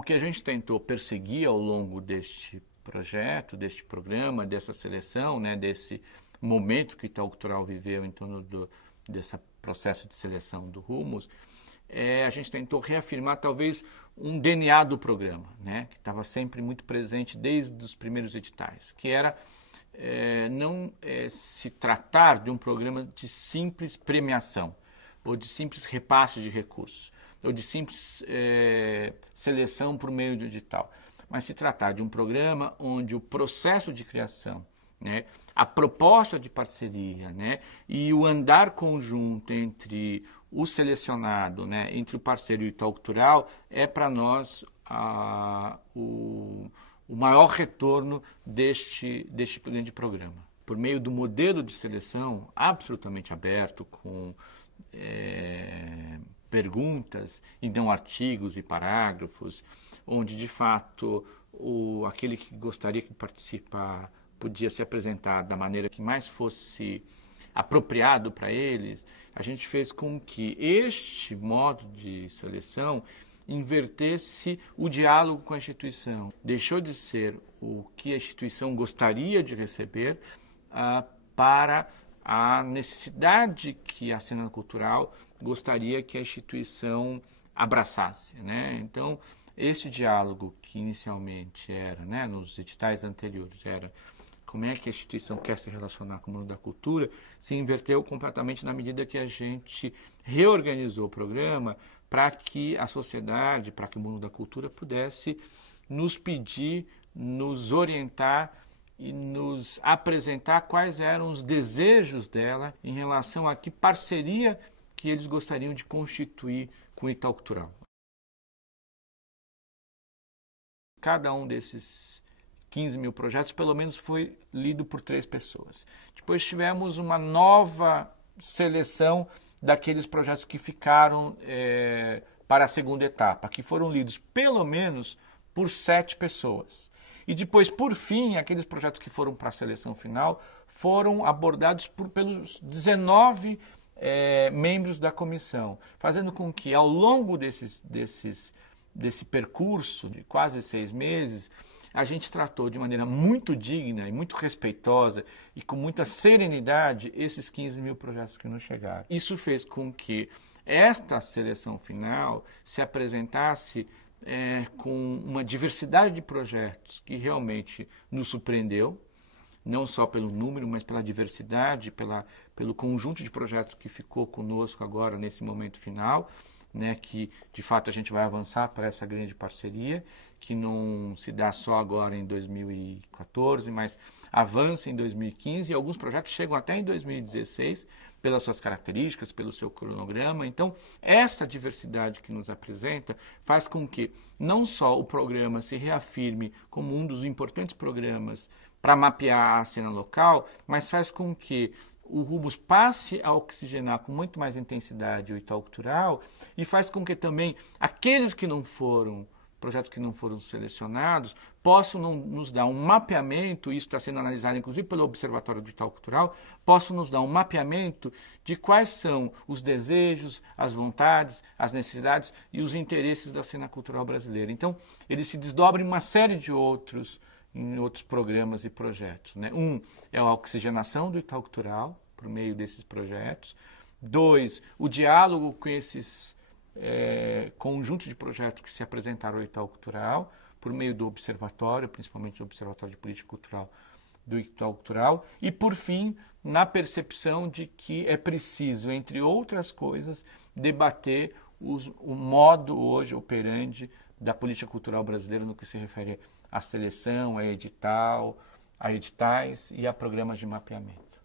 O que a gente tentou perseguir ao longo deste projeto, deste programa, dessa seleção, né, desse momento que o Itaú Cultural viveu em torno desse processo de seleção do Rumos, a gente tentou reafirmar talvez um DNA do programa, né, que estava sempre muito presente desde os primeiros editais, que era não se tratar de um programa de simples premiação ou de simples repasse de recursos, ou de simples seleção por meio do edital, mas se tratar de um programa onde o processo de criação, né, a proposta de parceria, né, e o andar conjunto entre o selecionado, né, entre o parceiro e o Itaú Cultural é para nós o maior retorno deste grande programa. Por meio do modelo de seleção absolutamente aberto, com perguntas e não artigos e parágrafos, onde de fato aquele que gostaria de participar podia se apresentar da maneira que mais fosse apropriado para eles, a gente fez com que este modo de seleção invertesse o diálogo com a instituição. Deixou de ser o que a instituição gostaria de receber para a necessidade que a cena cultural gostaria que a instituição abraçasse, né? Então, esse diálogo que inicialmente era, né, nos editais anteriores, era como é que a instituição quer se relacionar com o mundo da cultura, se inverteu completamente na medida que a gente reorganizou o programa para que a sociedade, para que o mundo da cultura pudesse nos pedir, nos orientar e nos apresentar quais eram os desejos dela em relação a que parceria que eles gostariam de constituir com o Itaú Cultural. Cada um desses 15 mil projetos, pelo menos, foi lido por 3 pessoas. Depois tivemos uma nova seleção daqueles projetos que ficaram para a segunda etapa, que foram lidos pelo menos por 7 pessoas. E depois, por fim, aqueles projetos que foram para a seleção final foram abordados pelos 19 membros da comissão, fazendo com que, ao longo desse percurso de quase 6 meses, a gente tratou de maneira muito digna e muito respeitosa e com muita serenidade esses 15 mil projetos que nos chegaram. Isso fez com que esta seleção final se apresentasse com uma diversidade de projetos que realmente nos surpreendeu, não só pelo número, mas pela diversidade, pelo conjunto de projetos que ficou conosco agora nesse momento final, né, que de fato a gente vai avançar para essa grande parceria, que não se dá só agora em 2014, mas avança em 2015 e alguns projetos chegam até em 2016 pelas suas características, pelo seu cronograma. Então, essa diversidade que nos apresenta faz com que não só o programa se reafirme como um dos importantes programas para mapear a cena local, mas faz com que o Rumos passe a oxigenar com muito mais intensidade o Itaú Cultural e faz com que também aqueles que não foram, projetos que não foram selecionados, possam nos dar um mapeamento, isso está sendo analisado inclusive pelo Observatório do Itaú Cultural, possam nos dar um mapeamento de quais são os desejos, as vontades, as necessidades e os interesses da cena cultural brasileira. Então, ele se desdobra em uma série de outros programas e projetos, né? Um é a oxigenação do Itaú Cultural, por meio desses projetos. 2, o diálogo com esses conjunto de projetos que se apresentaram ao Itaú Cultural, por meio do observatório, principalmente do Observatório de Política Cultural do Itaú Cultural. E, por fim, na percepção de que é preciso, entre outras coisas, debater o modo hoje operandi da política cultural brasileira no que se refere à seleção, a edital, a editais e a programas de mapeamento.